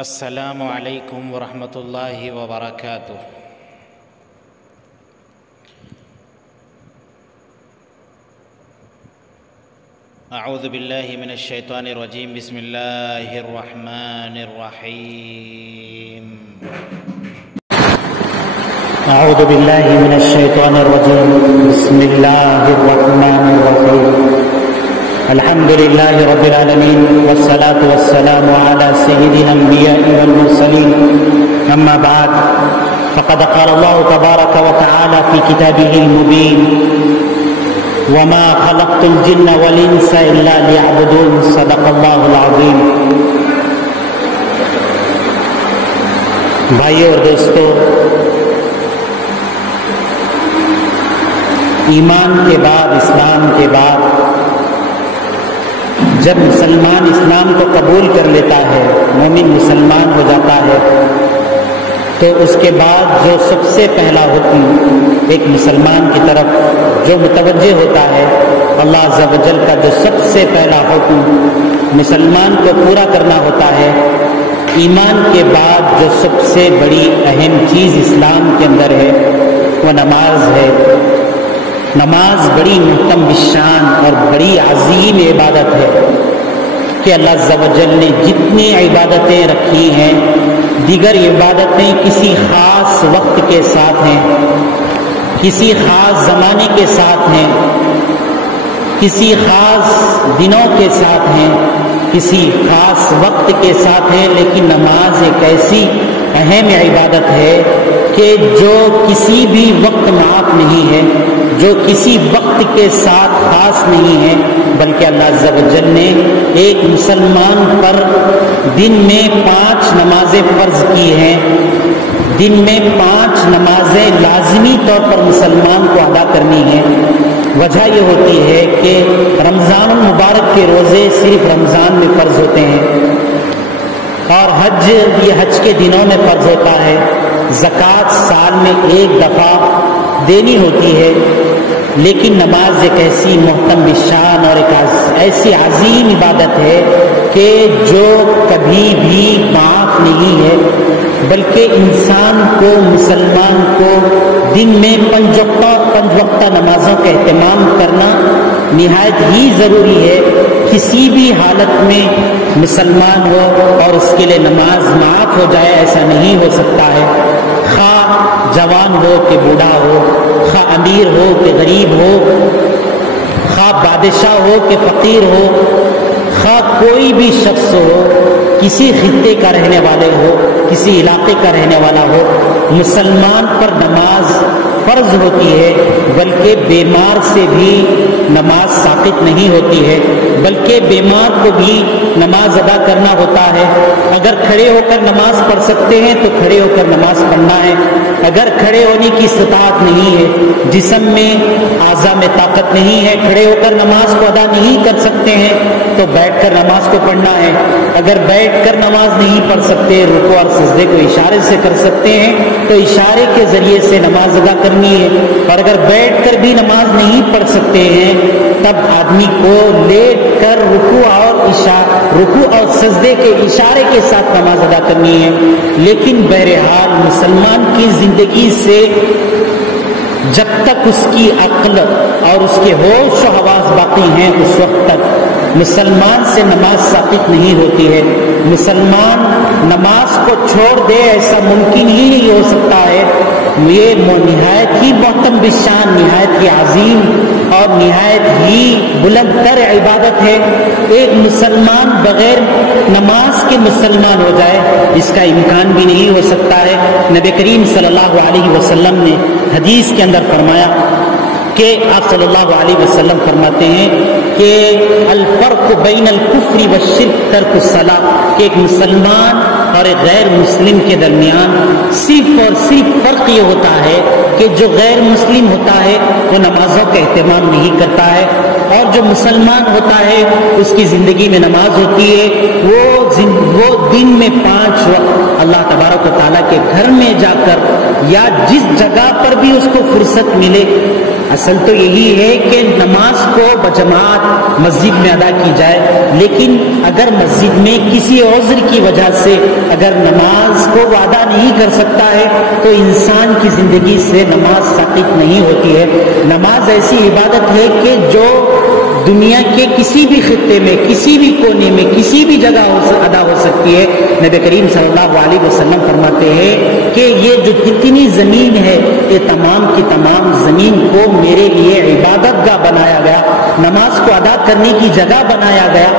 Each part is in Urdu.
السلام علیکم ورحمۃ اللہ وبرکاتہ۔ اعوذ باللہ من الشیطان الرجیم، بسم اللہ الرحمن الرحیم۔ اعوذ باللہ من الشیطان الرجیم، بسم اللہ الرحمن الرحیم۔ الحمد للہ رب العالمین، والصلاة والسلام علی سید الانبیاء والمرسلین، اما بعد، فقد قال اللہ تبارک وتعالی فی کتابہ المبین: وما خلقت الجن والانس الا ليعبدون، صدق اللہ العظیم۔ بھائیو اور دوستو، ایمان کے بعد، اسلام کے بعد جب مسلمان اسلام کو قبول کر لیتا ہے، مومن مسلمان ہو جاتا ہے، تو اس کے بعد جو سب سے پہلا حکم ایک مسلمان کی طرف جو متوجہ ہوتا ہے، اللہ عز و جل کا جو سب سے پہلا حکم مسلمان کو پورا کرنا ہوتا ہے، ایمان کے بعد جو سب سے بڑی اہم چیز اسلام کے اندر ہے وہ نماز ہے۔ نماز بڑی محترم بالشان اور بڑی عظیم عبادت ہے کہ اللہ عز و جل نے جتنی عبادتیں رکھی ہیں، دیگر عبادتیں کسی خاص وقت کے ساتھ ہیں، کسی خاص زمانے کے ساتھ ہیں، کسی خاص دنوں کے ساتھ ہیں، کسی خاص وقت کے ساتھ ہیں، لیکن نماز ایک ایسی اہم عبادت ہے کہ جو کسی بھی وقت معاف نہیں ہے، جو کسی وقت کے ساتھ خاص نہیں ہے، بلکہ اللہ عز و جل نے ایک مسلمان پر دن میں 5 نمازیں فرض کی ہیں۔ دن میں 5 نمازیں لازمی طور پر مسلمان کو ادا کرنی ہیں۔ وجہ یہ ہوتی ہے کہ رمضان المبارک کے روزے صرف رمضان میں فرض ہوتے ہیں، اور حج یہ حج کے دنوں میں فرض ہوتا ہے۔ زکوٰۃ سال میں ایک دفعہ دینی ہوتی ہے، لیکن نماز ایک ایسی محترم بالشان اور ایک ایسی عظیم عبادت ہے کہ جو کبھی بھی معاف نہیں ہے، بلکہ انسان کو، مسلمان کو دن میں 5 وقتہ نمازوں کا اہتمام کرنا نہایت ہی ضروری ہے۔ کسی بھی حالت میں مسلمان ہو اور اس کے لیے نماز معاف ہو جائے، ایسا نہیں ہو سکتا ہے۔ خواہ جوان ہو کہ بوڑھا ہو، خواہ امیر ہو کہ غریب ہو، خواہ بادشاہ ہو کہ فقیر ہو، خواہ کوئی بھی شخص ہو، کسی خطے کا رہنے والے ہو، کسی علاقے کا رہنے والا ہو، مسلمان پر نماز فرض ہوتی ہے، بلکہ بیمار سے بھی نماز ساقط نہیں ہوتی ہے، بلکہ بیمار کو بھی نماز ادا کرنا ہوتا ہے۔ اگر کھڑے ہو کر نماز پڑھ سکتے ہیں تو کھڑے ہو کر نماز پڑھنا ہے، اگر کھڑے ہونے کی استطاعت نہیں ہے، جسم میں اعضاء میں طاقت نہیں ہے، کھڑے ہو کر نماز کو ادا نہیں کر سکتے ہیں تو بیٹھ کر نماز کو پڑھنا ہے۔ اگر بیٹھ کر نماز نہیں پڑھ سکتے، رکوع اور سجدے کو اشارے سے کر سکتے ہیں تو اشارے کے ذریعے سے نماز ادا کرنی ہے، اور اگر بیٹھ کر بھی نماز نہیں پڑھ سکتے ہیں تب آدمی کو لیٹ کر رکوع اور سجدے کے اشارے کے ساتھ نماز ادا کرنی ہے۔ لیکن بہرحال مسلمان کی زندگی سے جب تک اس کی عقل اور اس کے ہوش و حواس باقی ہیں، اس وقت تک مسلمان سے نماز ساقط نہیں ہوتی ہے۔ مسلمان نماز کو چھوڑ دے، ایسا ممکن ہی نہیں ہو سکتا ہے۔ یہ نہایت ہی محترم بالشان، نہایت ہی عظیم اور نہایت ہی بلند تر عبادت ہے۔ ایک مسلمان بغیر نماز کے مسلمان ہو جائے، اس کا امکان بھی نہیں ہو سکتا ہے۔ نبی کریم صلی اللہ علیہ وسلم نے حدیث کے اندر فرمایا کہ آپ صلی اللہ علیہ وسلم فرماتے ہیں کہ الفرق بین الکفر والشرک ترک الصلاۃ، کہ ایک مسلمان اور ایک غیر مسلم کے درمیان صرف اور صرف فرق یہ ہوتا ہے کہ جو غیر مسلم ہوتا ہے وہ نمازوں کا اہتمام نہیں کرتا ہے، اور جو مسلمان ہوتا ہے اس کی زندگی میں نماز ہوتی ہے۔ وہ دن میں 5 وقت اللہ تبارک و تعالیٰ کے گھر میں جا کر یا جس جگہ پر بھی اس کو فرصت ملے، اصل تو یہی ہے کہ نماز کو بجماعت مسجد میں ادا کی جائے، لیکن اگر مسجد میں کسی عذر کی وجہ سے اگر نماز کو وہ ادا نہیں کر سکتا ہے تو انسان کی زندگی سے نماز ساقط نہیں ہوتی ہے۔ نماز ایسی عبادت ہے کہ جو دنیا کے کسی بھی خطے میں، کسی بھی کونے میں، کسی بھی جگہ ادا ہو سکتی ہے۔ نبی کریم صلی اللہ علیہ وسلم فرماتے ہیں کہ یہ جو کتنی زمین ہے، یہ تمام کی تمام زمین کو میرے لیے عبادت گاہ بنایا گیا، نماز کو ادا کرنے کی جگہ بنایا گیا۔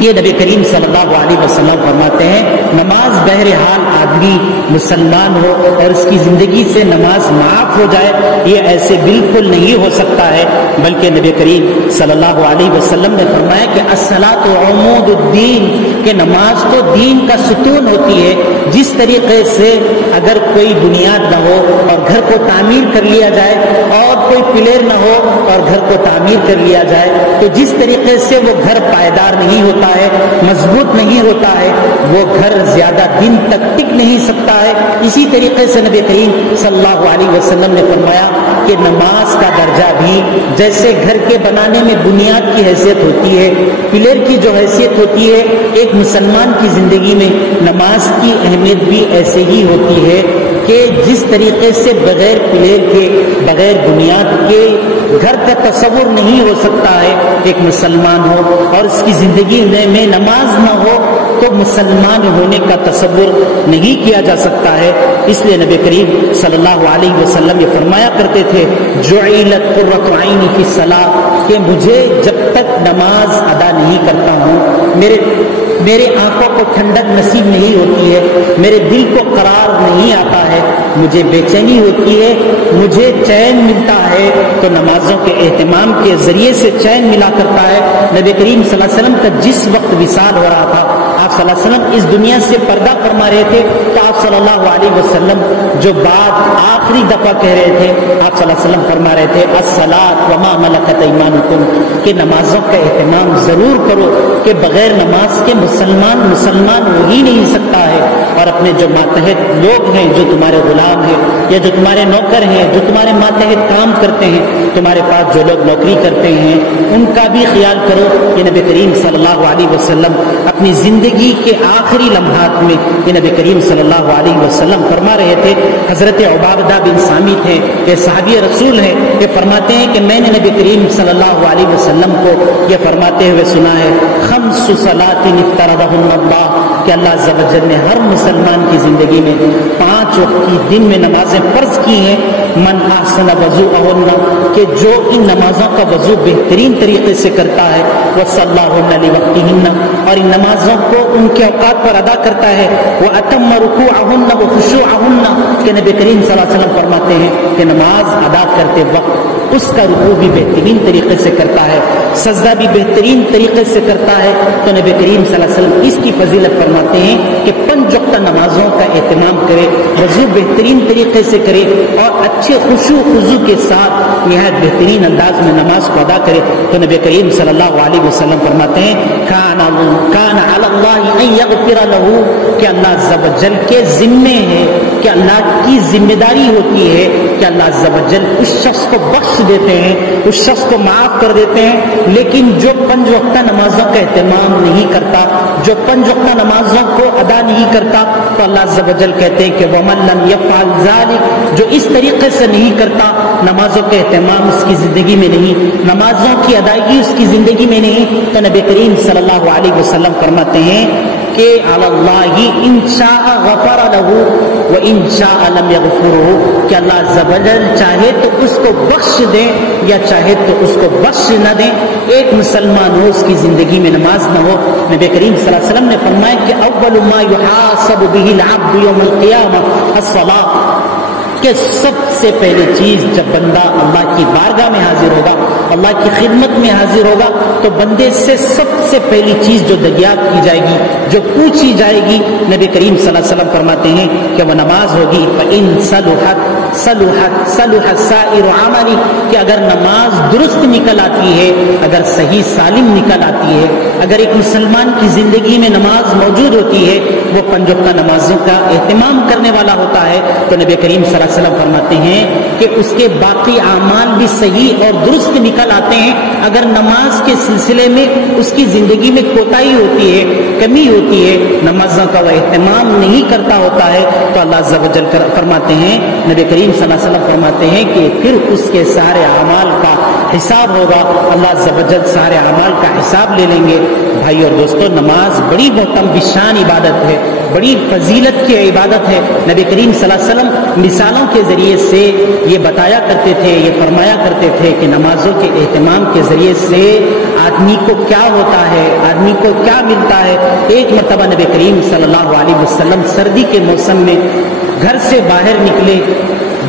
یہ نبی کریم صلی اللہ علیہ وسلم فرماتے ہیں نماز بہرحال آدمی مسلمان ہو اور اس کی زندگی سے نماز معاف ہو جائے، یہ ایسے بالکل نہیں ہو سکتا ہے، بلکہ نبی کریم صلی اللہ علیہ وسلم نے فرمایا کہ الصلاۃ عمود الدین، کہ نماز تو دین کا ستون ہوتی ہے۔ جس طریقے سے اگر کوئی بنیاد نہ ہو اور گھر کو تعمیر کر لیا جائے، اور کوئی پلر نہ ہو اور گھر کو تعمیر کر لیا جائے، تو جس طریقے سے وہ گھر پائیدار نہیں ہوتا ہے، مضبوط نہیں ہوتا ہے، وہ گھر زیادہ دن تک ٹک نہیں سکتا ہے، اسی طریقے سے نبی کریم صلی اللہ علیہ وسلم نے فرمایا کہ نماز کا درجہ بھی جیسے گھر کے بنانے میں بنیاد کی حیثیت ہوتی ہے، پلر کی جو حیثیت ہوتی ہے، ایک مسلمان کی زندگی میں نماز کی اہمیت بھی ایسے ہی ہوتی ہے کہ جس طریقے سے بغیر پلر کے، بغیر بنیاد کے گھر کا تصور نہیں ہو سکتا ہے، ایک مسلمان ہو اور اس کی زندگی میں نماز نہ ہو تو مسلمان ہونے کا تصور نہیں کیا جا سکتا ہے۔ اس لیے نبی کریم صلی اللہ علیہ وسلم یہ فرمایا کرتے تھے جعلت قرۃ عینی فی الصلاۃ، کہ مجھے جب تک نماز ادا نہیں کرتا ہوں، میرے آنکھوں کو ٹھنڈک نصیب نہیں ہوتی ہے، میرے دل کو قرار نہیں آتا ہے، مجھے بے چینی ہوتی ہے، مجھے چین ملتا ہے تو نمازوں کے اہتمام کے ذریعے سے چین ملا کرتا ہے۔ نبی کریم صلی اللہ علیہ وسلم کا جس وقت وصال ہو رہا تھا، آپ صلی اللہ علیہ وسلم اس دنیا سے پردہ فرما رہے تھے، تو آپ صلی اللہ علیہ وسلم جو بات آخری دفعہ کہہ رہے تھے، آپ صلی اللہ علیہ وسلم فرما رہے تھے الصلاۃ وما ملکت ایمانکم، کہ نمازوں کا اہتمام ضرور کرو، کہ بغیر نماز کے مسلمان ہو ہی نہیں سکتا ہے، اور اپنے جو ماتحت لوگ ہیں، جو تمہارے غلام ہیں یا جو تمہارے نوکر ہیں، جو تمہارے ماتحت کام کرتے ہیں، تمہارے پاس جو لوگ نوکری کرتے ہیں، ان کا بھی خیال کرو۔ یہ نبی کریم صلی اللہ علیہ وسلم اپنی زندگی کے آخری لمحات میں یہ نبی کریم صلی اللہ علیہ وسلم فرما رہے تھے۔ حضرت عبادہ بن صامت ہیں، یہ صحابی رسول ہیں، یہ فرماتے ہیں کہ میں نے نبی کریم صلی اللہ علیہ وسلم کو یہ فرماتے ہوئے سنا ہے خمس صلات افترضہن اللہ، کہ اللہ عز و جل نے ہر مسلمان کی زندگی میں 5 وقت کی دن میں نمازیں فرض کی ہیں، من احسن وضوءہن، کہ جو ان نمازوں کا وضو بہترین طریقے سے کرتا ہے، وصلاہن لوقتہن، اور ان نمازوں کو ان کے اوقات پر ادا کرتا ہے، واتم رکوعہن وخشوعہن، کہ نبی کریم صلی اللہ علیہ وسلم فرماتے ہیں کہ نماز ادا کرتے وقت اس کا رکوع بھی بہترین طریقے سے کرتا ہے، سجدہ بھی بہترین طریقے سے کرتا ہے، تو نبی کریم صلی اللہ علیہ وسلم اس کی فضیلت فرماتے ہیں کہ 5 وقت نمازوں کا اہتمام کرے، وضو بہترین طریقے سے کرے اور اچھے خشوع خضوع کے ساتھ نہایت بہترین انداز میں نماز کو ادا کرے، تو نبی کریم صلی اللہ علیہ وسلم فرماتے ہیں کان علی اللہ ان یغفر لہ، کہ اللہ عز و جل کے ذمے ہے، کہ اللہ کی ذمہ داری ہوتی ہے کہ اللہ عز و جل اس شخص کو بخش دیتے ہیں، اس شخص کو معاف کر دیتے ہیں، لیکن جو 5 وقتہ نمازوں کا اہتمام نہیں کرتا، جو 5 وقتہ نمازوں کو ادا نہیں کرتا، تو اللہ عز و جل کہتے ہیں کہ وَمَن لَمْ يَفْعَلْ ذَلِكَ، جو اس طریقے سے نہیں کرتا، نمازوں کا اہتمام اس کی زندگی میں نہیں، نمازوں کی ادائیگی اس کی زندگی میں نہیں، تو نبی کریم صلی اللہ علیہ وسلم فرماتے ہیں کہ علی اللہ ان شاء غفر لہ وان شاء لم یغفرہ، کہ اللہ عز و جل چاہے تو اس کو بخش دے یا چاہے تو اس کو بخش نہ دے۔ ایک مسلمان ہو اس کی زندگی میں نماز نہ ہو، نبی کریم صلی اللہ علیہ وسلم نے فرمایا کہ اول ما یحاسب به العبد یوم القیامہ الصلاۃ، کہ سب سے پہلی چیز جب بندہ اللہ کی بارگاہ میں حاضر ہوگا، اللہ کی خدمت میں حاضر ہوگا، تو بندے سے سب سے پہلی چیز جو دریافت کی جائے گی، جو پوچھی جائے گی، نبی کریم صلی اللہ علیہ وسلم فرماتے ہیں کہ وہ نماز ہوگی، فَإِن صَلُحَتْ سَائِرُ عَمَلِ، کہ اگر نماز درست نکل آتی ہے، اگر صحیح سالم نکل آتی ہے، اگر ایک مسلمان کی زندگی میں نماز موجود ہوتی ہے، وہ 5 وقتہ نمازوں کا اہتمام کرنے والا ہوتا ہے تو نبی کریم صلی اللہ علیہ وسلم فرماتے ہیں کہ اس کے باقی اعمال بھی صحیح اور درست نکل آتے ہیں. اگر نماز کے سلسلے میں اس کی زندگی میں کوتاہی ہوتی ہے, کمی ہوتی ہے, نمازوں کا وہ اہتمام نہیں کرتا ہوتا ہے تو اللہ عز و جل فرماتے ہیں, نبی کریم صلی اللہ علیہ وسلم فرماتے ہیں کہ پھر اس کے سارے اعمال کا حساب ہوگا, اللہ عز و جل سارے اعمال کا حساب لے لیں گے. بھائی اور دوستو, نماز بڑی محترم بشان عبادت ہے, بڑی فضیلت کی عبادت ہے. نبی کریم صلی اللہ علیہ وسلم مثالوں کے ذریعے سے یہ بتایا کرتے تھے, یہ فرمایا کرتے تھے کہ نمازوں کے اہتمام کے ذریعے سے آدمی کو کیا ہوتا ہے, آدمی کو کیا ملتا ہے. ایک مرتبہ نبی کریم صلی اللہ علیہ وسلم سردی کے موسم میں گھر سے باہر نکلے,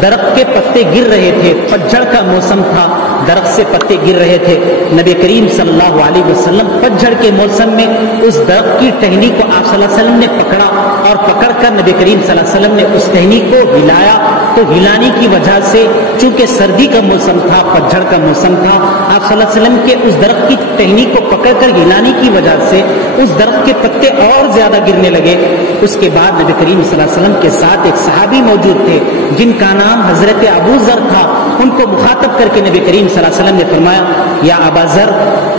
درخت کے پتے گر رہے تھے, پتجھڑ کا موسم تھا, درخت سے پتے گر رہے تھے. نبی کریم صلی اللہ علیہ وسلم پتجھڑ کے موسم میں اس درخت کی ٹہنی کو آپ صلی اللہ علیہ وسلم نے پکڑا اور پکڑ کر نبی کریم صلی اللہ علیہ وسلم نے اس ٹہنی کو ہلایا. تو ہلانے کی وجہ سے چونکہ سردی کا موسم تھا, پتجھڑ کا موسم تھا, آپ صلی اللہ علیہ وسلم کے اس درخت کی ٹہنی کو پکڑ کر ہلانے کی وجہ سے اس درخت کے پتے اور زیادہ گرنے لگے. اس کے بعد نبی کریم صلی اللہ علیہ وسلم کے ساتھ ایک صحابی موجود تھے جن کا نام حضرت ابو ذر تھا. ان کو مخاطب کر کے نبی کریم صلی اللہ علیہ وسلم نے فرمایا, یا ابا ذر,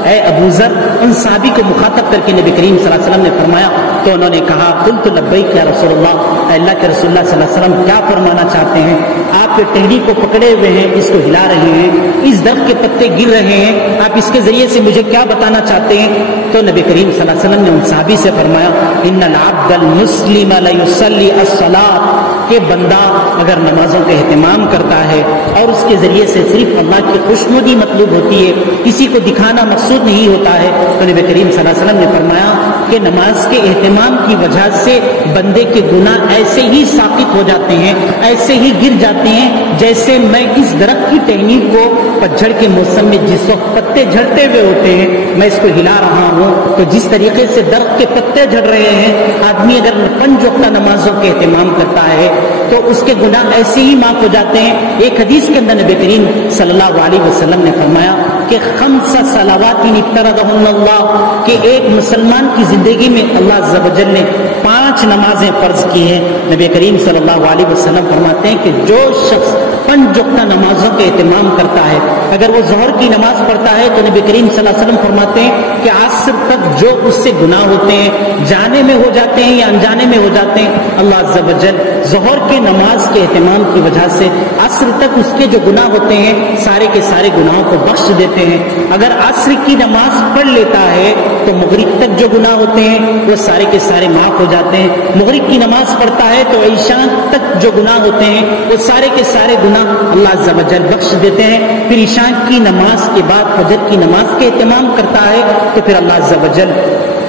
اے ابو ذر. ان صحابی کو مخاطب کر کے نبی کریم صلی اللہ علیہ وسلم نے فرمایا تو انہوں نے کہا, قلت لبیک یا رسول اللہ, اے اللہ کے رسول اللہ صلی اللہ علیہ وسلم کیا فرمانا چاہتے ہیں؟ آپ ٹہنی کو پکڑے ہوئے ہیں, اس کو ہلا رہے ہیں, اس درخت کے پتے گر رہے ہیں, آپ اس کے ذریعے سے مجھے کیا بتانا چاہتے ہیں؟ تو نبی کریم صلی اللہ علیہ وسلم نے ان صحابی سے فرمایا, ان العبد المسلم لیصلی الصلاۃ, کہ بندہ اگر نمازوں کا اہتمام کرتا ہے اور اس کے ذریعے سے صرف اللہ کی خوشنودی مطلوب ہوتی ہے, کسی کو دکھانا مقصود نہیں ہوتا ہے, تو نبی کریم صلی اللہ علیہ وسلم نے فرمایا کہ نماز کے اہتمام کی وجہ سے بندے کے گناہ ایسے ہی ساقط ہو جاتے ہیں, ایسے ہی گر جاتے ہیں جیسے میں اس درخت کی ٹہنی کو پتجھڑ کے موسم میں جس وقت پتے جھڑتے ہوئے ہوتے ہیں میں اس کو ہلا رہا ہوں, تو جس طریقے سے درخت کے پتے جھڑ رہے ہیں, آدمی اگر 5 وقتہ نمازوں کے اہتمام کرتا ہے تو اس کے گناہ ایسے ہی معاف ہو جاتے ہیں. ایک حدیث کے اندر نبی کریم صلی اللہ علیہ وسلم نے فرمایا کہ 5 صلوات افترضہن اللہ, کہ ایک مسلمان کی زندگی میں اللہ عز و جل نے 5 نمازیں فرض کی ہیں. نبی کریم صلی اللہ علیہ وسلم فرماتے ہیں کہ جو شخص 5 وقتہ نمازوں کا اہتمام کرتا ہے, اگر وہ ظہر کی نماز پڑھتا ہے تو نبی کریم صلی اللہ علیہ وسلم فرماتے ہیں کہ عصر تک جو اس سے گناہ ہوتے ہیں, جانے میں ہو جاتے ہیں یا انجانے میں ہو جاتے ہیں, اللہ عز و جل ظہر کی نماز کے اہتمام کی وجہ سے عصر تک اس کے جو گناہ ہوتے ہیں سارے کے سارے گناہوں کو بخش دیتے ہیں. اگر عصر کی نماز پڑھ لیتا ہے تو مغرب تک جو گناہ ہوتے ہیں وہ سارے کے سارے معاف ہو جاتے ہیں. مغرب کی نماز پڑھتا ہے تو عشاء تک جو گناہ ہوتے ہیں وہ سارے کے سارے گناہ اللہ عز و جل بخش دیتے ہیں. پھر عشاء کی نماز کے بعد فجر کی نماز کے اہتمام کرتا ہے تو پھر اللہ عز و جل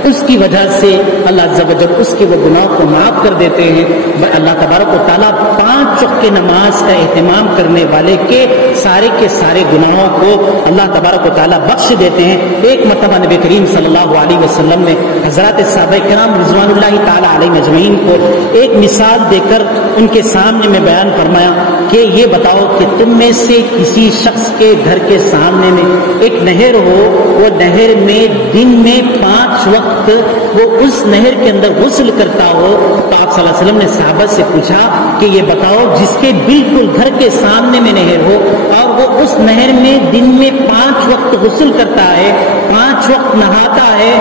اس کی وجہ سے اللہ عز و جل اس کے وہ گناہ کو معاف کر دیتے ہیں. اللہ تبارک و تعالیٰ 5 وقت کی نماز کا اہتمام کرنے والے کے سارے گناہوں کو اللہ تبارک و تعالیٰ بخش دیتے ہیں. ایک مرتبہ نبی کریم صلی اللہ علیہ وسلم نے حضرات صحابہ کرام رضوان اللہ تعالیٰ علیہ اجمعین کو ایک مثال دے کر ان کے سامنے میں بیان فرمایا کہ یہ بتاؤ کہ تم میں سے کسی شخص کے گھر کے سامنے میں ایک نہر ہو, وہ نہر میں دن میں 5 وقت وہ اس نہر کے اندر غسل کرتا ہو, تو آپ صلی اللہ علیہ وسلم نے صحابہ سے پوچھا کہ یہ بتاؤ جس کے بالکل گھر کے سامنے میں نہر ہو اور وہ اس نہر میں دن میں 5 وقت غسل کرتا ہے, 5 وقت نہاتا ہے,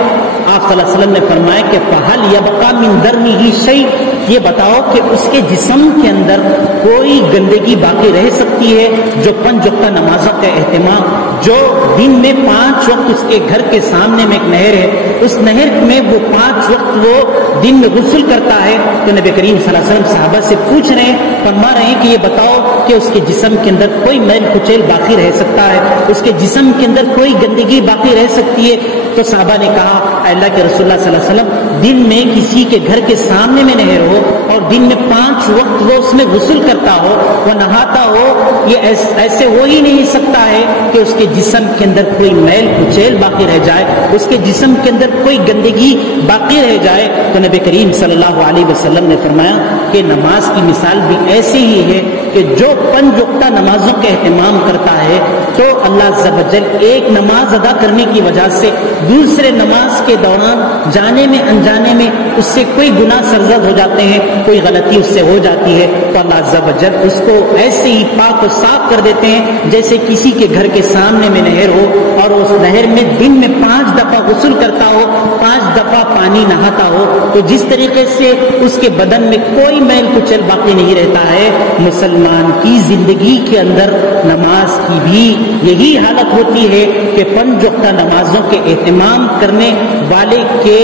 آپ صلی اللہ علیہ وسلم نے فرمایا کہ فَهَلْ يَبْقَى مِن دَرْنِهِ شَيْءٌ, یہ بتاؤ کہ اس کے جسم کے اندر کوئی گندگی باقی رہ سکتی ہے؟ جو 5 وقت نمازوں کا اہتمام, جو دن میں 5 وقت اس کے گھر کے سامنے میں ایک نہر ہے, اس نہر میں وہ 5 وقت وہ دن میں غسل کرتا ہے, تو نبی کریم صلی اللہ علیہ وسلم صحابہ سے پوچھ رہے ہیں, فرما رہے ہیں کہ یہ بتاؤ کہ اس کے جسم کے اندر کوئی میل کچیل باقی رہ سکتا ہے, اس کے جسم کے اندر کوئی گندگی باقی رہ سکتی ہے؟ تو صحابہ نے کہا, اللہ کے رسول اللہ صلی اللہ علیہ وسلم دن میں کسی کے گھر کے سامنے میں نہر ہو اور دن میں 5 وقت وہ اس میں غسل کرتا ہو, وہ نہاتا ہو, یہ ایسے ہو ہی نہیں سکتا ہے کہ اس کے جسم کے اندر کوئی میل کچیل باقی رہ جائے, اس کے جسم کے اندر کوئی گندگی باقی رہ جائے. تو نبی کریم صلی اللہ علیہ وسلم نے فرمایا کہ نماز کی مثال بھی ایسی ہی ہے کہ جو 5 وقتہ نمازوں کا اہتمام کرتا ہے تو اللہ عز و جل ایک نماز ادا کرنے کی وجہ سے دوسرے نماز کے دوران جانے میں انجانے میں اس سے کوئی گناہ سرزد ہو جاتے ہیں، کوئی غلطی اس سے ہو جاتی ہے تو اللہ عز و جل اس کو ایسے ہی پاک و صاف کر دیتے ہیں جیسے کسی کے گھر کے سامنے میں نہر ہو اور اس نہر میں دن میں 5 دفعہ غسل کرتا ہو، 5 دفعہ پانی نہاتا ہو، تو جس طریقے سے اس کے بدن میں کوئی میل کچل باقی نہیں رہتا ہے، مسلمان کی زندگی کے اندر نماز کی بھی یہی حالت ہوتی ہے کہ 5 وقتہ نمازوں کے اہتمام کرنے والے کے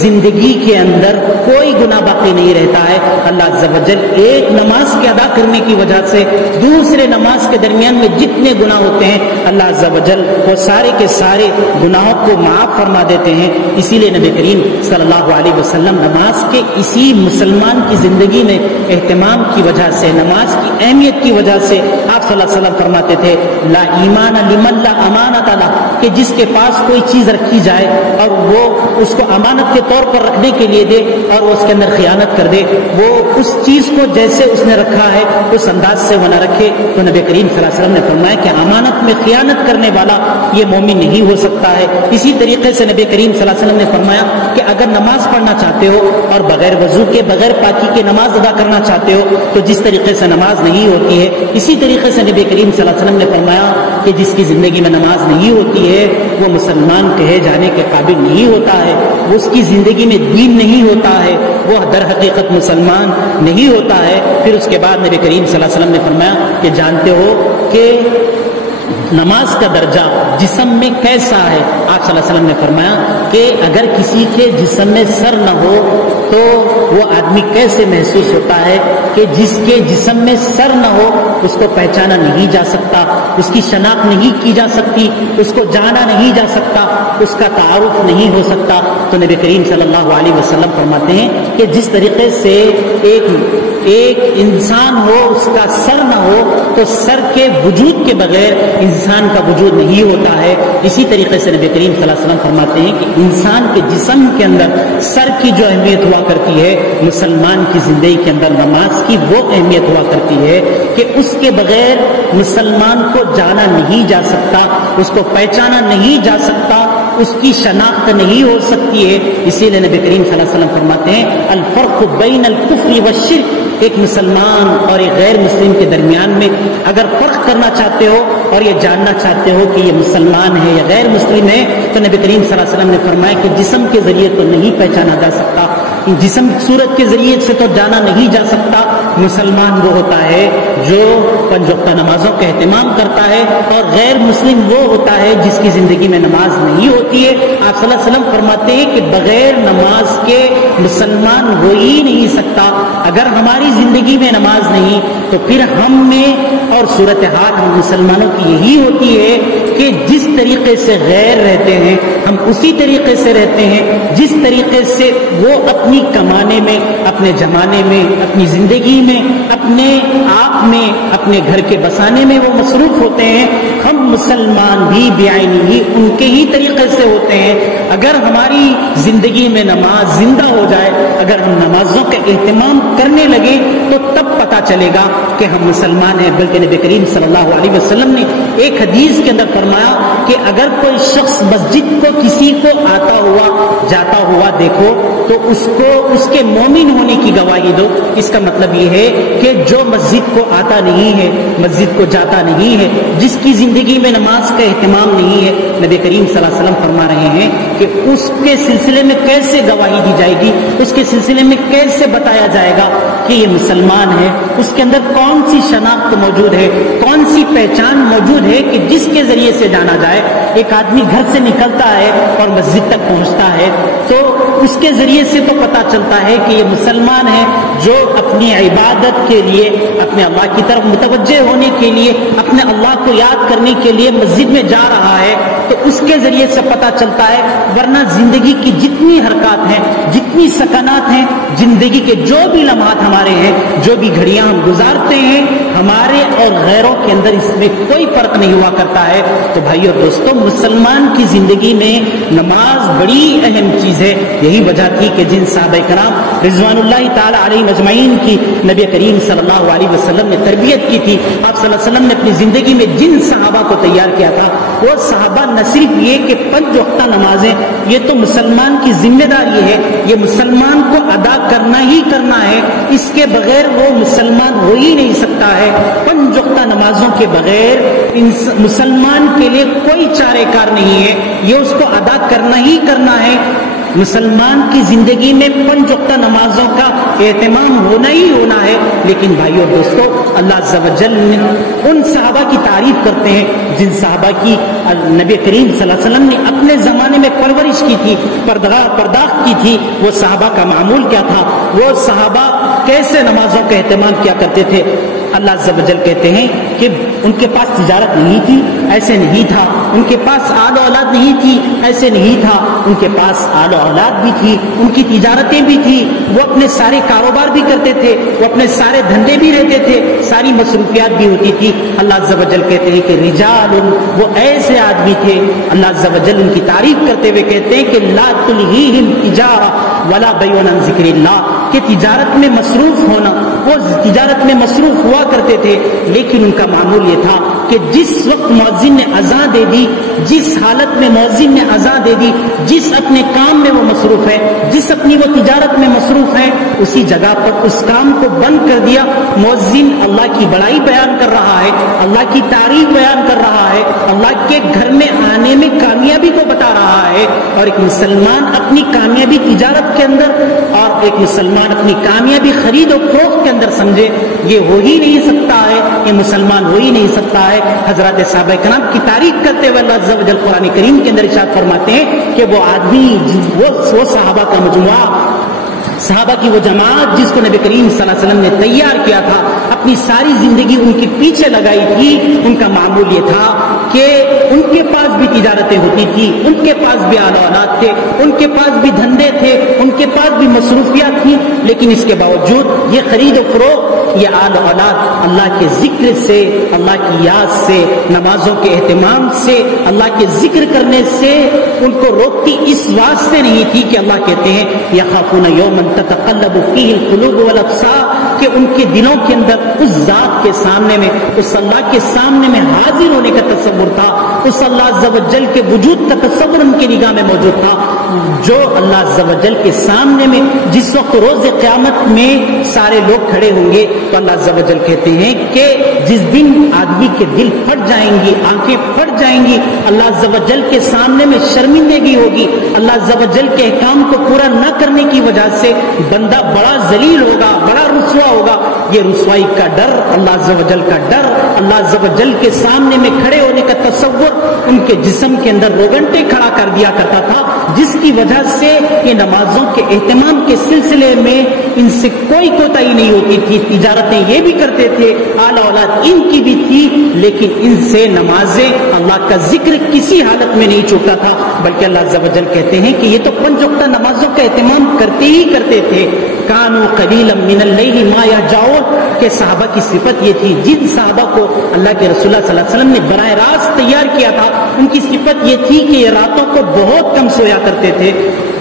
زندگی کے اندر کوئی گناہ باقی نہیں رہتا ہے۔ اللہ عز و جل ایک نماز کے ادا کرنے کی وجہ سے دوسرے نماز کے درمیان میں جتنے گناہ ہوتے ہیں اللہ عز و جل وہ سارے کے سارے گناہوں کو معاف فرما دیتے ہیں۔ اسی لیے نبی کریم صلی اللہ علیہ وسلم نماز کے اسی مسلمان کی زندگی میں اہتمام کی وجہ سے، نماز کی اہمیت کی وجہ سے آپ صلی اللہ علیہ وسلم فرماتے تھے لا ایمان لمن لا امانت له، کہ جس کے پاس کوئی چیز رکھی جائے اور وہ اس کو امانت کے طور پر رکھنے کے لیے دے اور وہ اس کے اندر خیانت کر دے، وہ اس چیز کو جیسے اس نے رکھا ہے اس انداز سے وہ نہ رکھے، تو نبی کریم صلی اللہ علیہ وسلم نے فرمایا کہ امانت میں خیانت کرنے والا یہ مومن نہیں ہو سکتا ہے۔ اسی طریقے سے نبی کریم صلی اللہ علیہ وسلم نے فرمایا کہ اگر نماز پڑھنا چاہتے ہو اور بغیر وضو کے بغیر پاکی کے نماز ادا کرنا چاہتے ہو تو جس طریقے سے نماز نہیں ہوتی ہے، اسی طریقے سے نبی کریم صلی اللہ علیہ وسلم نے فرمایا کہ جس کی زندگی میں نماز نہیں ہوتی ہے وہ مسلمان کہے جانے کے قابل نہیں ہوتا ہے، اس کی زندگی میں دین نہیں ہوتا ہے، وہ در حقیقت مسلمان نہیں ہوتا ہے۔ پھر اس کے بعد نبی کریم صلی اللہ علیہ وسلم نے فرمایا کہ جانتے ہو کہ نماز کا درجہ جسم میں کیسا ہے؟ آپ صلی اللہ علیہ وسلم نے فرمایا کہ اگر کسی کے جسم میں سر نہ ہو تو وہ آدمی کیسے محسوس ہوتا ہے کہ جس کے جسم میں سر نہ ہو اس کو پہچانا نہیں جا سکتا، اس کی شناخت نہیں کی جا سکتی، اس کو جانا نہیں جا سکتا، اس کا تعارف نہیں ہو سکتا۔ تو نبی کریم صلی اللہ علیہ وسلم فرماتے ہیں کہ جس طریقے سے ایک انسان ہو اس کا سر نہ ہو تو سر کے وجود کے بغیر انسان کا وجود نہیں ہوتا ہے، اسی طریقے سے نبی کریم صلی اللہ علیہ وسلم فرماتے ہیں کہ انسان کے جسم کے اندر سر کی جو اہمیت ہوا کرتی ہے مسلمان کی زندگی کے اندر نماز کی وہ اہمیت ہوا کرتی ہے کہ اس کے بغیر مسلمان کو جانا نہیں جا سکتا، اس کو پہچانا نہیں جا سکتا، اس کی شناخت نہیں ہو سکتی ہے۔ اسی لیے نبی کریم صلی اللہ علیہ وسلم فرماتے ہیں الفرق بین الکفر والشرک، ایک مسلمان اور ایک غیر مسلم کے درمیان میں اگر فرق کرنا چاہتے ہو اور یہ جاننا چاہتے ہو کہ یہ مسلمان ہے یا غیر مسلم ہے تو نبی کریم صلی اللہ علیہ وسلم نے فرمایا کہ جسم کے ذریعے تو نہیں پہچانا جا سکتا، جسم صورت کے ذریعے سے تو جانا نہیں جا سکتا، مسلمان وہ ہوتا ہے جو 5 وقتہ نمازوں کا اہتمام کرتا ہے اور غیر مسلم وہ ہوتا ہے جس کی زندگی میں نماز نہیں ہوتی ہے۔ آپ صلی اللہ علیہ وسلم فرماتے ہیں کہ بغیر نماز کے مسلمان ہو ہی نہیں سکتا۔ اگر ہماری زندگی میں نماز نہیں تو پھر ہم میں اور صورتحال ہم مسلمانوں کی یہی ہوتی ہے کہ جس طریقے سے غیر رہتے ہیں ہم اسی طریقے سے رہتے ہیں، جس طریقے سے وہ اپنی کمانے میں، اپنے جمانے میں، اپنی زندگی میں، اپنے آپ میں، اپنے گھر کے بسانے میں وہ مصروف ہوتے ہیں، ہم مسلمان بھی بعینی ہی ان کے ہی طریقے سے ہوتے ہیں۔ اگر ہماری زندگی میں نماز زندہ ہو جائے، اگر ہم نمازوں کا اہتمام کرنے لگے تو تب پتہ چلے گا کہ ہم مسلمان ہیں۔ بلکہ نبی کریم صلی اللہ علیہ وسلم نے ایک حدیث کے اندر فرمایا کہ اگر کوئی شخص مسجد کو کسی کو آتا ہوا جاتا ہوا دیکھو تو اس کو اس کے مومن ہونے کی گواہی دو۔ اس کا مطلب یہ ہے کہ جو مسجد کو آتا نہیں ہے، مسجد کو جاتا نہیں ہے، جس کی زندگی میں نماز کا اہتمام نہیں ہے، نبی کریم صلی اللہ علیہ وسلم فرما رہے ہیں کہ اس کے سلسلے میں کیسے گواہی دی جائے گی، اس کے سلسلے میں کیسے بتایا جائے گا کہ یہ مسلمان ہے، اس کے اندر کون سی شناخت موجود ہے، کون سی پہچان موجود ہے کہ جس کے ذریعے سے جانا جائے۔ ایک آدمی گھر سے نکلتا ہے اور مسجد تک پہنچتا ہے تو اس کے ذریعے سے تو پتہ چلتا ہے کہ یہ مسلمان ہے جو اپنی عبادت کے لیے، اپنے اللہ کی طرف متوجہ ہونے کے لیے، اپنے اللہ کو یاد کرنے کے لیے مسجد میں جا رہا ہے، تو اس کے ذریعے سے پتہ چلتا ہے۔ ورنہ زندگی کی جتنی حرکات ہیں، جتنی سکنات ہیں، زندگی کے جو بھی لمحات ہمارے ہیں، جو بھی گھڑیاں ہم گزارتے ہیں، ہمارے اور غیروں کے اندر اس میں کوئی فرق نہیں ہوا کرتا ہے۔ تو بھائی اور دوستوں، مسلمان کی زندگی میں نماز بڑی اہم چیز ہے۔ یہی وجہ تھی کہ جن صحابہ کرام رضوان اللہ تعالی علیہ مجمعین کی نبی کریم صلی اللہ علیہ وسلم نے تربیت کی تھی، آپ صلی اللہ علیہ وسلم نے اپنی زندگی میں جن صحابہ کو تیار کیا تھا، وہ صحابہ نہ صرف یہ کہ 5 وقتہ نمازیں یہ تو مسلمان کی ذمہ داری ہے، یہ مسلمان کو ادا کرنا ہی کرنا ہے، اس کے بغیر وہ مسلمان ہو ہی نہیں سکتا ہے۔ 5 وقتہ نمازوں کے بغیر مسلمان کے لیے کوئی چارہ کار نہیں ہے، یہ اس کو ادا کرنا ہی کرنا ہے۔ مسلمان کی زندگی میں 5 وقتہ نمازوں کا اہتمام ہونا ہی ہونا ہے۔ لیکن بھائیو دوستو، اللہ عز و جل نے ان صحابہ کی تعریف کرتے ہیں جن صحابہ کی نبی کریم صلی اللہ علیہ وسلم نے اپنے زمانے میں پرورش کی تھی، پرداخت کی تھی۔ وہ صحابہ کا معمول کیا تھا، وہ صحابہ کیسے نمازوں کا اہتمام کیا کرتے تھے۔ اللہ عز و جل کہتے ہیں کہ ان کے پاس تجارت نہیں تھی، ایسے نہیں تھا، ان کے پاس آل و اولاد نہیں تھی، ایسے نہیں تھا، ان کے پاس آل و اولاد بھی تھی، ان کی تجارتیں بھی تھی، وہ اپنے سارے کاروبار بھی کرتے تھے، وہ اپنے سارے دھندے بھی رہتے تھے، ساری مصروفیات بھی ہوتی تھی۔ اللہ عز و جل کہتے ہیں کہ رجال، وہ ایسے آدمی تھے۔ اللہ عز و جل ان کی تعریف کرتے ہوئے کہتے ہیں کہ لا تلہیہم تجارہ ولا بیع عن ذکر اللہ، کہ تجارت میں مصروف ہونا، وہ تجارت میں مصروف ہوا کرتے تھے، لیکن ان کا معمول یہ تھا کہ جس وقت مؤذن نے اذان دے دی، جس حالت میں مؤذن نے اذان دے دی، جس اپنے کام میں وہ مصروف ہے، جس اپنی وہ تجارت میں مصروف ہے، اسی جگہ پر اس کام کو بند کر دیا۔ مؤذن اللہ کی بڑائی بیان کر رہا ہے، اللہ کی تعریف بیان کر رہا ہے، اللہ کے گھر میں آنے میں کامیابی کو بتا رہا ہے، اور ایک مسلمان اپنی کامیابی تجارت کے اندر اور ایک مسلمان اپنی کامیابی خرید و فروخت کے اندر سمجھے، یہ ہو ہی نہیں سکتا ہے، یہ مسلمان ہو ہی نہیں سکتا ہے۔ حضرات صحابہ کرام کی تعریف کرتے ہوئے اللہ عز و جل قرآن کریم کے اندر ارشاد فرماتے ہیں کہ وہ آدمی، وہ صحابہ کا مجموعہ، صحابہ کی وہ جماعت جس کو نبی کریم صلی اللہ علیہ وسلم نے تیار کیا تھا، اپنی ساری زندگی ان کے پیچھے لگائی تھی، ان کا معمول یہ تھا کہ ان کے پاس بھی تجارتیں ہوتی تھی، ان کے پاس بھی آل و اولاد تھے، ان کے پاس بھی دھندے تھے، ان کے پاس بھی مصروفیات تھیں، لیکن اس کے باوجود یہ خرید و فروخت، یہ آل و اولاد اللہ کے ذکر سے، اللہ کی یاد سے، نمازوں کے اہتمام سے، اللہ کے ذکر کرنے سے ان کو روکتی اس واسطے نہیں تھی کہ اللہ کہتے ہیں یخافون یوما تتقلب فیہ القلوب والابصار، کہ ان کے دلوں کے اندر اس ذات کے سامنے میں، اس اللہ کے سامنے میں حاضر ہونے کا تصور تھا، اس اللہ عز و جل کے وجود کا تصور ان کی نگاہ میں موجود تھا، جو اللہ عز و جل کے سامنے میں جس وقت روز قیامت میں سارے لوگ کھڑے ہوں گے، تو اللہ عز و جل کہتے ہیں کہ جس دن آدمی کے دل پھٹ جائیں گی، آنکھیں پھٹ جائیں گی، اللہ عز و جل کے سامنے میں شرمندگی ہوگی، اللہ عز و جل کے احکام کو پورا نہ کرنے کی وجہ سے بندہ بڑا ذلیل ہوگا، بڑا رسوا ہوگا۔ یہ رسوائی کا ڈر، اللہ عز و جل کا ڈر، اللہ عز و جل کے سامنے میں کھڑے ہونے کا تصور ان کے جسم کے اندر روگنٹے کھڑا کر دیا کرتا تھا، جس کی وجہ سے یہ نمازوں کے اہتمام کے سلسلے میں ان سے کوئی کوتاہی نہیں ہوتی تھی۔ تجارتیں یہ بھی کرتے تھے، آل اولاد ان کی بھی تھی، لیکن ان سے نمازیں، اللہ کا ذکر کسی حالت میں نہیں چھوٹا تھا، بلکہ اللہ عز و جل کہتے ہیں کہ یہ تو 5 وقتہ نمازوں کا اہتمام کرتے ہی کرتے تھے۔ کانوا قلیلا من اللیل ما یہجعون، کہ صحابہ کی صفت یہ تھی، جن صحابہ کو اللہ کے رسول اللہ صلی اللہ علیہ وسلم نے براہ راست تیار کیا تھا، ان کی صفت یہ تھی کہ یہ راتوں کو بہت کم سویا کرتے تھے،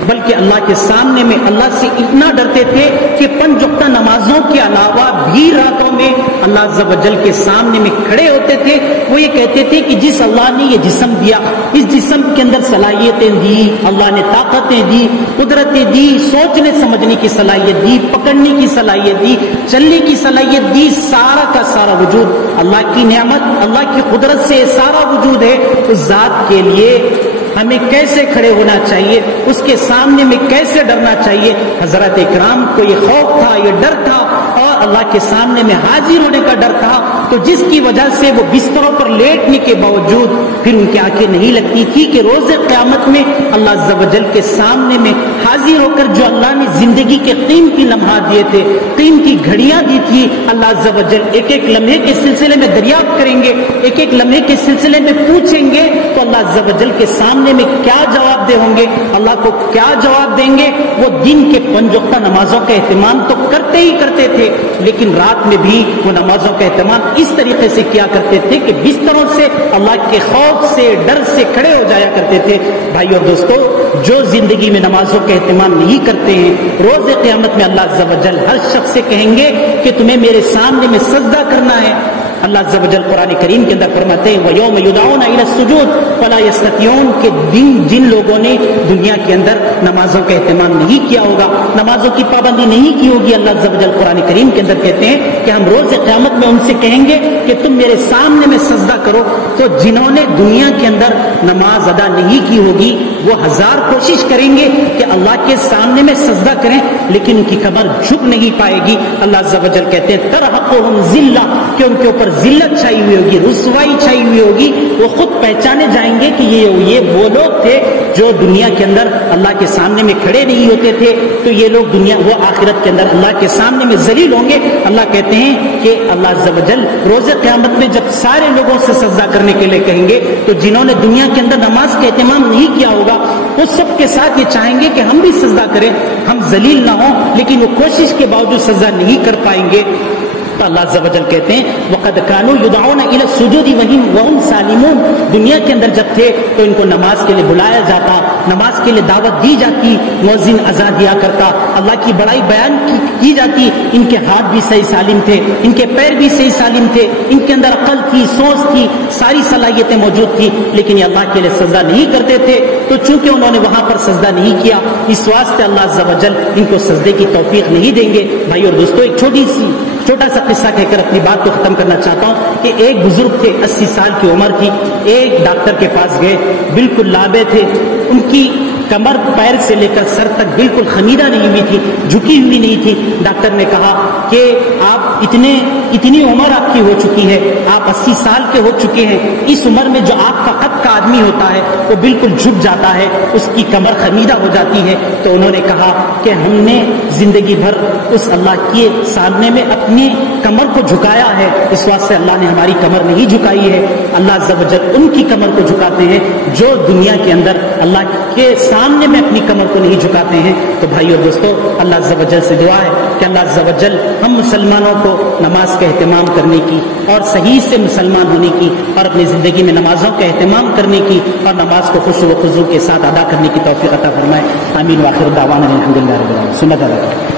بلکہ اللہ کے سامنے میں اللہ سے اتنا ڈرتے تھے کہ 5 وقتہ نمازوں کے علاوہ بھی راتوں میں اللہ عز و جل کے سامنے میں کھڑے ہوتے تھے۔ وہ یہ کہتے تھے کہ جس اللہ نے یہ جسم دیا، اس جسم کے اندر صلاحیتیں دی، اللہ نے طاقتیں دی، قدرتیں دی، سوچنے سمجھنے کی صلاحیت دی، پکڑنے کی صلاحیت دی، چلنے کی صلاحیت دی، سارا کا سارا وجود اللہ کی نعمت، اللہ کی قدرت سے سارا وجود ہے۔ اس ذات کے لیے ہمیں کیسے کھڑے ہونا چاہیے، اس کے سامنے میں کیسے ڈرنا چاہیے۔ حضرات اکرام کو یہ خوف تھا، یہ ڈر تھا، اور اللہ کے سامنے میں حاضر ہونے کا ڈر تھا، تو جس کی وجہ سے وہ بستروں پر لیٹنے کے باوجود پھر ان کی آنکھیں نہیں لگتی تھی کہ روز قیامت میں اللہ عز و جل کے سامنے میں حاضر ہو کر جو اللہ نے زندگی کے قیمتی لمحات دیے تھے، قیمتی گھڑیاں دی تھی، اللہ عز و جل ایک ایک لمحے کے سلسلے میں دریافت کریں گے، ایک ایک لمحے کے سلسلے میں پوچھیں گے، تو اللہ عز و جل کے سامنے میں کیا جواب دے ہوں گے؟ اللہ کو کیا جواب دیں گے؟ وہ دن کے 5 وقتہ نمازوں کا اہتمام تو کرتے ہی کرتے تھے، لیکن رات میں بھی وہ نمازوں کا اہتمام اس طریقے سے کیا کرتے تھے کہ بستروں سے اللہ کے خوف سے، ڈر سے کھڑے ہو جایا کرتے تھے۔ بھائیو اور دوستو، جو زندگی میں نمازوں کا اہتمام نہیں کرتے ہیں، روز قیامت میں اللہ عز و جل ہر شخص سے کہیں گے کہ تمہیں میرے سامنے میں سجدہ کرنا ہے۔ اللہ عز و جل قرآن کریم کے اندر فرماتے ہیں وَيَوْمَ يُدْعَوْنَ إِلَى السُّجُودِ فَلَا يَسْتَطِيعُونَ کہ جن لوگوں نے دنیا کے اندر نمازوں کا اہتمام نہیں کیا ہوگا، نمازوں کی پابندی نہیں کی ہوگی، اللہ عز و جل قرآن کریم کے اندر کہتے ہیں کہ ہم روز قیامت میں ان سے کہیں گے کہ تم میرے سامنے میں سجدہ کرو۔ تو جنہوں نے دنیا کے اندر نماز ادا نہیں کی ہوگی وہ 1000 کوشش کریں گے کہ اللہ کے سامنے میں سجدہ کریں، لیکن ان کی کمر جھک نہیں پائے گی۔ اللہ عز و جل کہتے ہیں ترحقهم ذلہ، کہ ان کے اوپر ذلت چھائی ہوئی ہوگی، رسوائی چھائی ہوئی ہوگی، وہ خود پہچانے جائیں گے کہ یہ وہ لوگ تھے جو دنیا کے اندر اللہ کے سامنے میں کھڑے نہیں ہوتے تھے، تو یہ لوگ وہ آخرت کے اندر اللہ کے سامنے میں ذلیل ہوں گے۔ اللہ کہتے ہیں کہ اللہ عز و جل روز قیامت میں جب سارے لوگوں سے سجدہ کرنے کے لیے کہیں گے تو جنہوں نے دنیا کے اندر نماز کا اہتمام نہیں کیا ہوگا وہ سب کے ساتھ یہ چاہیں گے کہ ہم بھی سجدہ کریں، ہم ذلیل نہ ہوں، لیکن وہ کوشش کے باوجود سجدہ نہیں کر پائیں گے۔ تو اللہ عز و جل کہتے ہیں وَقَدْ كَانُوا يُدْعَوْنَ إِلَى السُّجُودِ وَهُمْ سَالِمُونَ، دنیا کے اندر جب تھے تو ان کو نماز کے لیے بلایا جاتا، نماز کے لیے دعوت دی جاتی، مؤذن اذان دیا کرتا، اللہ کی بڑائی بیان کی جاتی، ان کے ہاتھ بھی صحیح سالم تھے، ان کے پیر بھی صحیح سالم تھے، ان کے اندر عقل تھی، سوچ تھی، ساری صلاحیتیں موجود تھی، لیکن یہ اللہ کے لیے سجدہ نہیں کرتے تھے۔ تو چونکہ انہوں نے وہاں پر سجدہ نہیں کیا، اس واسطے اللہ عز و جل ان کو سجدے کی توفیق نہیں دیں گے۔ بھائی اور دوستو، ایک چھوٹا سا قصہ کہہ کر اپنی بات کو ختم کرنا چاہتا ہوں کہ ایک بزرگ تھے، 80 سال کی عمر تھی، ایک ڈاکٹر کے پاس گئے، بالکل لابے تھے، ان کی کمر پیر سے لے کر سر تک بالکل خمیدہ نہیں ہوئی تھی، جھکی ہوئی نہیں تھی۔ ڈاکٹر نے کہا کہ آپ اتنی عمر آپ کی ہو چکی ہے، آپ 80 سال کے ہو چکے ہیں، اس عمر میں جو آپ کا قد کا آدمی ہوتا ہے وہ بالکل جھک جاتا ہے، اس کی کمر خمیدہ ہو جاتی ہے۔ تو انہوں نے کہا کہ ہم نے زندگی بھر اس اللہ کے سامنے میں اپنی کمر کو جھکایا ہے، اس واسطے اللہ نے ہماری کمر نہیں جھکائی ہے۔ اللہ عز و جل ان کی کمر کو جھکاتے ہیں جو دنیا کے اندر اللہ کے سامنے میں اپنی کمر کو نہیں جھکاتے ہیں۔ تو بھائی اور دوستو، اللہ عز و جل سے دعا ہے کہ اللہ عز و جل ہم مسلمانوں کو نماز کا اہتمام کرنے کی اور صحیح سے مسلمان ہونے کی اور اپنی زندگی میں نمازوں کا اہتمام کرنے کی اور نماز کو خشوع و خضوع کے ساتھ ادا کرنے کی توفیق عطا فرمائے۔ آمین۔ وآخر دعوانا الحمدللہ رب العالمین۔ سنت اللہ۔